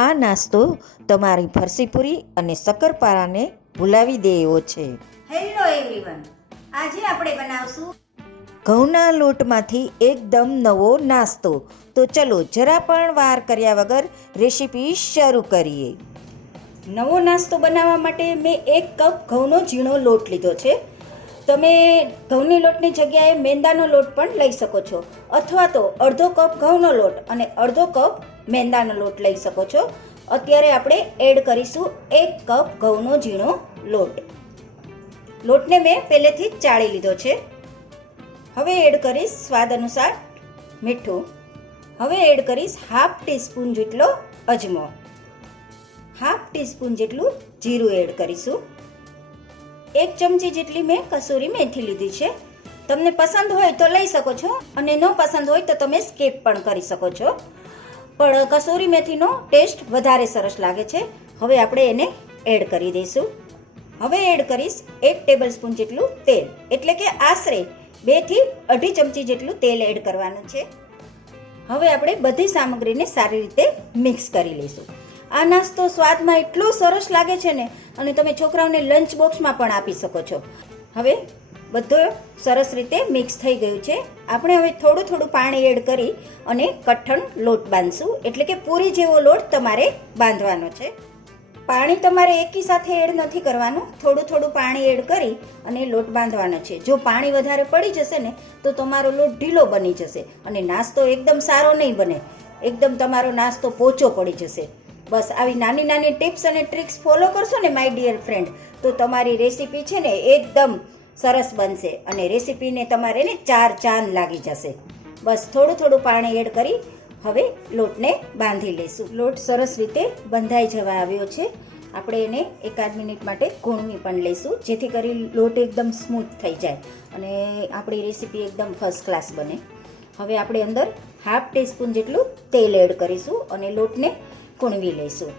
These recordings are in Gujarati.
આ નાસ્તો તમારી ફરસીપુરી અને શક્કરપારાને ભૂલાવી દે એવો છે. હેલો એવરીવન, આજે આપણે બનાવશું ઘઉંના લોટમાંથી એકદમ નવો નાસ્તો. તો ચલો જરા પણ વાર કર્યા વગર રેસીપી શરૂ કરીએ. નવો નાસ્તો બનાવવા માટે મેં 1 કપ ઘઉંનો ઝીણો લોટ લીધો છે. તમે ઘઉંની લોટની જગ્યાએ મેંદાનો લોટ પણ લઈ શકો છો, અથવા તો અડધો કપ ઘઉંનો લોટ અને અડધો કપ મેંદાનો લોટ લઈ શકો છો. અત્યારે આપણે એડ કરીશું 1 કપ ઘઉંનો ઝીણો લોટ. લોટને મેં પહેલેથી જ ચાળી લીધો છે. હવે એડ કરીશ સ્વાદ અનુસાર મીઠું. હવે એડ કરીશ હાફ ટીસ્પૂન જેટલો અજમો. હાફ ટીસ્પૂન જેટલું જીરું એડ કરીશું. 1 ચમચી જેટલી મેં કસૂરી મેથી લીધી છે. તમને પસંદ હોય તો લઈ શકો છો અને ન પસંદ હોય તો તમે સ્કીપ પણ કરી શકો છો, પણ કસૂરી મેથીનો ટેસ્ટ વધારે સરસ લાગે છે. હવે આપણે એને એડ કરી દઈશું. હવે એડ કરીશ 1 ટેબલ સ્પૂન જેટલું તેલ, એટલે કે આશરે 2 થી 2.5 ચમચી જેટલું તેલ એડ કરવાનું છે. હવે આપણે બધી સામગ્રીને સારી રીતે મિક્સ કરી લઈશું. આ નાસ્તો સ્વાદમાં એટલો સરસ લાગે છે ને, અને તમે છોકરાઓને લંચ બોક્સમાં પણ આપી શકો છો. હવે બધું સરસ રીતે મિક્સ થઈ ગયું છે. આપણે હવે થોડું થોડું પાણી એડ કરી અને કઠણ લોટ બાંધશું, એટલે કે પૂરી જેવો લોટ તમારે બાંધવાનો છે. પાણી તમારે એકી સાથે એડ નથી કરવાનું, થોડું થોડું પાણી એડ કરી અને લોટ બાંધવાનો છે. જો પાણી વધારે પડી જશે ને તો તમારો લોટ ઢીલો બની જશે અને નાસ્તો એકદમ સારો નહીં બને, એકદમ તમારો નાસ્તો પોચો પડી જશે. બસ આવી નાની નાની ટિપ્સ અને ટ્રિક્સ ફોલો કરશો ને માય ડિયર ફ્રેન્ડ, તો તમારી રેસીપી છે ને એકદમ સરસ બનશે અને રેસીપીને તમારે ને 4 ચાંદ લાગી જશે. બસ થોડું થોડું પાણી એડ કરી હવે લોટને બાંધી લઈશું. લોટ સરસ રીતે બંધાઈ જવા આવ્યો છે. આપણે એને 1-8 મિનિટ માટે ગૂણવી પણ લઈશું, જેથી કરી લોટ એકદમ સ્મૂથ થઈ જાય અને આપણી રેસીપી એકદમ ફર્સ્ટ ક્લાસ બને. હવે આપણે અંદર હાફ ટીસ્પૂન જેટલું તેલ એડ કરીશું અને લોટને કૂણવી લઈશું.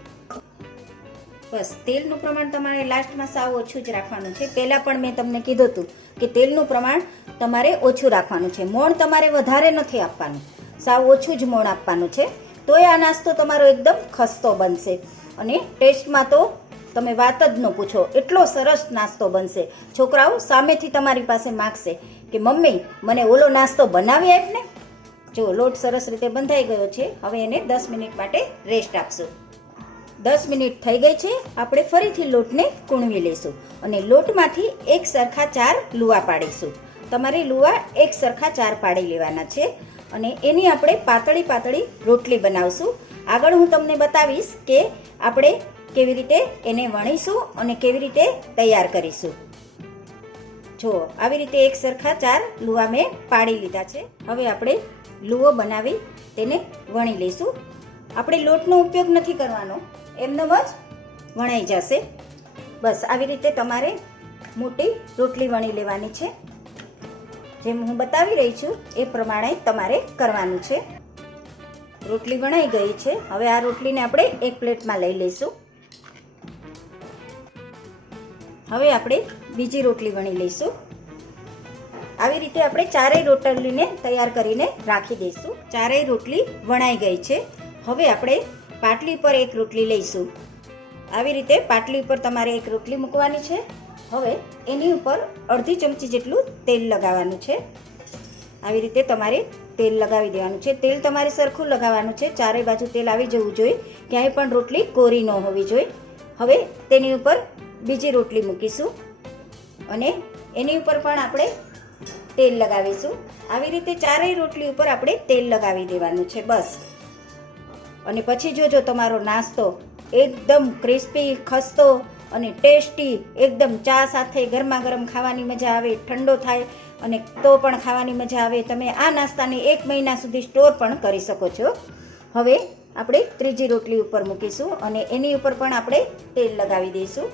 બસ તેલનું પ્રમાણ તમારે લાસ્ટમાં સાવ ઓછું જ રાખવાનું છે. પહેલાં પણ મેં તમને કીધું હતું કે તેલનું પ્રમાણ તમારે ઓછું રાખવાનું છે. મોણ તમારે વધારે નથી આપવાનું, સાવ ઓછું જ મોણ આપવાનું છે. તોય આ નાસ્તો તમારો એકદમ ખસ્તો બનશે અને ટેસ્ટમાં તો તમે વાત જ ન પૂછો, એટલો સરસ નાસ્તો બનશે. છોકરાઓ સામેથી તમારી પાસે માગશે કે મમ્મી મને ઓલો નાસ્તો બનાવી આપ ને. જો લોટ સરસ રીતે બંધાઈ ગયો છે. હવે એને 10 મિનિટ માટે રેસ્ટ આપશું. 10 મિનિટ થઈ ગઈ છે. આપણે ફરીથી લોટને કૂણવી લઈશું અને લોટમાંથી એક સરખા 4 લુવા પાડીશું. તમારે લુવા એક સરખા 4 પાડી લેવાના છે અને એની આપણે પાતળી પાતળી રોટલી બનાવશું. આગળ હું તમને બતાવીશ કે આપણે કેવી રીતે એને વણીશું અને કેવી રીતે તૈયાર કરીશું. જો આવી રીતે એક સરખા 4 લુવા મેં પાડી લીધા છે. હવે આપણે લુવો બનાવી તેને વણી લઈશું. આપણે લોટનો ઉપયોગ નથી કરવાનો, એમનેમ જ વણાઈ જશે. બસ આવી રીતે તમારે મોટી રોટલી વણી લેવાની છે. જેમ હું બતાવી રહી છું એ પ્રમાણે તમારે કરવાનું છે. રોટલી વણાઈ ગઈ છે. હવે આ રોટલીને આપણે એક પ્લેટમાં લઈ લઈશું. હવે આપણે બીજી રોટલી વણી લઈશું. આવી રીતે આપણે 4 રોટલીને તૈયાર કરીને રાખી દઈશું. 4 રોટલી વણાઈ ગઈ છે. હવે આપણે પાટલી પર એક રોટલી લઈશું. આવી રીતે પાટલી ઉપર તમારે એક રોટલી મૂકવાની છે. હવે એની ઉપર અડધી ચમચી જેટલું તેલ લગાવવાનું છે. આવી રીતે તમારે તેલ લગાવી દેવાનું છે. તેલ તમારે સરખું લગાવવાનું છે, 4 બાજુ તેલ આવી જવું જોઈએ, ક્યાંય પણ રોટલી કોરી ન હોવી જોઈએ. હવે તેની ઉપર બીજી રોટલી મૂકીશું અને એની ઉપર પણ આપણે તેલ લગાવીશું. આવી રીતે 4 રોટલી ઉપર આપણે તેલ લગાવી દેવાનું છે. બસ. અને પછી જોજો તમારો નાસ્તો એકદમ ક્રિસ્પી, ખસ્તો અને ટેસ્ટી, એકદમ ચા સાથે ગરમા ગરમ ખાવાની મજા આવે, ઠંડો થાય અને તો પણ ખાવાની મજા આવે. તમે આ નાસ્તાને 1 મહિના સુધી સ્ટોર પણ કરી શકો છો. હવે આપણે ત્રીજી રોટલી ઉપર મૂકીશું અને એની ઉપર પણ આપણે તેલ લગાવી દઈશું.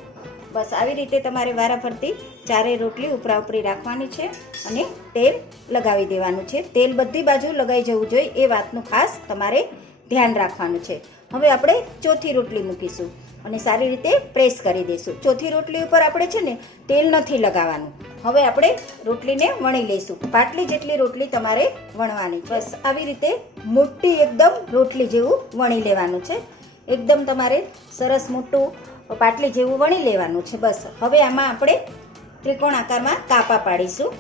બસ આવી રીતે તમારે વારાફરતી 4 રોટલી ઉપરા ઉપરી રાખવાની છે અને તેલ લગાવી દેવાનું છે. તેલ બધી બાજુ લગાઈ જવું જોઈએ, એ વાતનું ખાસ તમારે ધ્યાન રાખવાનું છે. હવે આપણે ચોથી રોટલી મૂકીશું અને સારી રીતે પ્રેસ કરી દઈશું. ચોથી રોટલી ઉપર આપણે છે ને તેલ નથી લગાવવાનું. હવે આપણે રોટલીને વણી લઈશું. પાટલી જેટલી રોટલી તમારે વણવાની. બસ આવી રીતે મોટી એકદમ રોટલી જેવું વણી લેવાનું છે. એકદમ તમારે સરસ મોટું પાટલી જેવું વણી લેવાનું છે. બસ હવે આમાં આપણે ત્રિકોણ આકારમાં કાપા પાડીશું.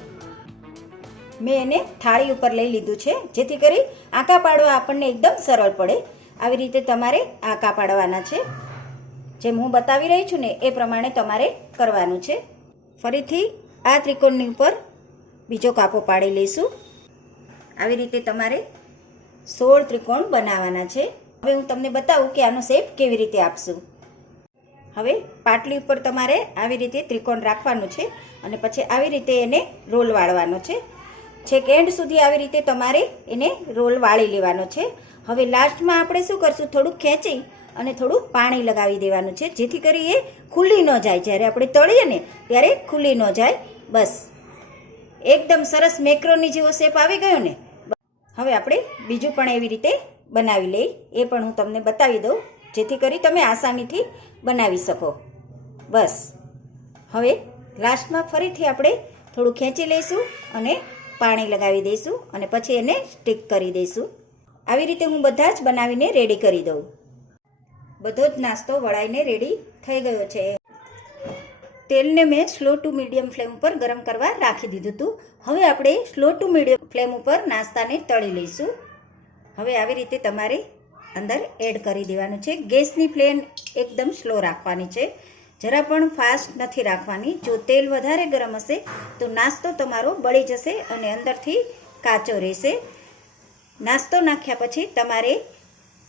મેં એને થાળી ઉપર લઈ લીધું છે જેથી કરી આંકા પાડવા આપણને એકદમ સરળ પડે. આવી રીતે તમારે આંકા પાડવાના છે. જેમ હું બતાવી રહી છું ને એ પ્રમાણે તમારે કરવાનું છે. ફરીથી આ ત્રિકોણની ઉપર બીજો કાપો પાડી લઈશું. આવી રીતે તમારે 16 ત્રિકોણ બનાવવાના છે. હવે હું તમને બતાવું કે આનો શેપ કેવી રીતે આપશું. હવે પાટલી ઉપર તમારે આવી રીતે ત્રિકોણ રાખવાનું છે અને પછી આવી રીતે એને રોલ વાળવાનો છે. છેક એન્ડ સુધી આવી રીતે તમારે એને રોલ વાળી લેવાનો છે. હવે લાસ્ટમાં આપણે શું કરશું, થોડુંક ખેંચી અને થોડું પાણી લગાવી દેવાનું છે જેથી કરી એ ખુલ્લી ન જાય. જ્યારે આપણે તળીએ ને ત્યારે ખુલ્લી ન જાય. બસ એકદમ સરસ મેક્રોની જેવો શેપ આવી ગયો ને. હવે આપણે બીજું પણ એવી રીતે બનાવી લઈ, એ પણ હું તમને બતાવી દઉં જેથી કરી તમે આસાનીથી બનાવી શકો. બસ હવે લાસ્ટમાં ફરીથી આપણે થોડું ખેંચી લઈશું અને પાણી લગાવી દઈશું અને પછી એને સ્ટીક કરી દઈશું. આવી રીતે હું બધા જ બનાવીને રેડી કરી દઉં. બધો જ નાસ્તો વળાઈને રેડી થઈ ગયો છે. તેલને મેં સ્લો ટુ મીડિયમ ફ્લેમ ઉપર ગરમ કરવા રાખી દીધું હતું. હવે આપણે સ્લો ટુ મીડિયમ ફ્લેમ ઉપર નાસ્તાને તળી લઈશું. હવે આવી રીતે તમારે અંદર એડ કરી દેવાનું છે. ગેસની ફ્લેમ એકદમ સ્લો રાખવાની છે, જરા પણ ફાસ્ટ નથી રાખવાની. જો તેલ વધારે ગરમ હશે તો નાસ્તો તમારો બળી જશે અને અંદરથી કાચો રહેશે. નાસ્તો નાખ્યા પછી તમારે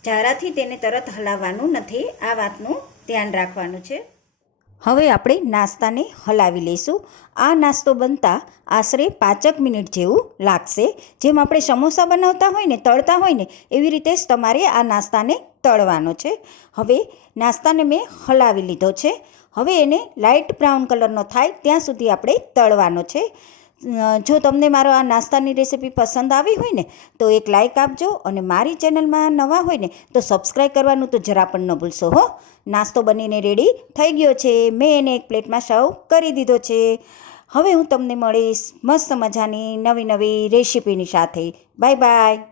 જારાથી તેને તરત હલાવવાનું નથી, આ વાતનું ધ્યાન રાખવાનું છે. હવે આપણે નાસ્તાને હલાવી લઈશું. આ નાસ્તો બનતા આશરે 5 મિનિટ જેવું લાગશે. જેમ આપણે સમોસા બનાવતા હોય ને, તળતા હોય ને, એવી રીતે જ તમારે આ નાસ્તાને તળવાનો છે. હવે નાસ્તાને મેં હલાવી લીધો છે. હવે એને લાઇટ બ્રાઉન કલરનો થાય ત્યાં સુધી આપણે તળવાનો છે. જો તમને મારો આ નાસ્તાની રેસીપી પસંદ આવી હોય ને તો એક લાઇક આપજો અને મારી ચેનલમાં નવા હોય ને તો સબસ્ક્રાઈબ કરવાનું તો જરા પણ ન ભૂલશો હો. નાસ્તો બનીને રેડી થઈ ગયો છે. મેં એને એક પ્લેટમાં સર્વ કરી દીધો છે. હવે હું તમને મળીશ મસ્ત મજાની નવી રેસીપીની સાથે. Bye bye.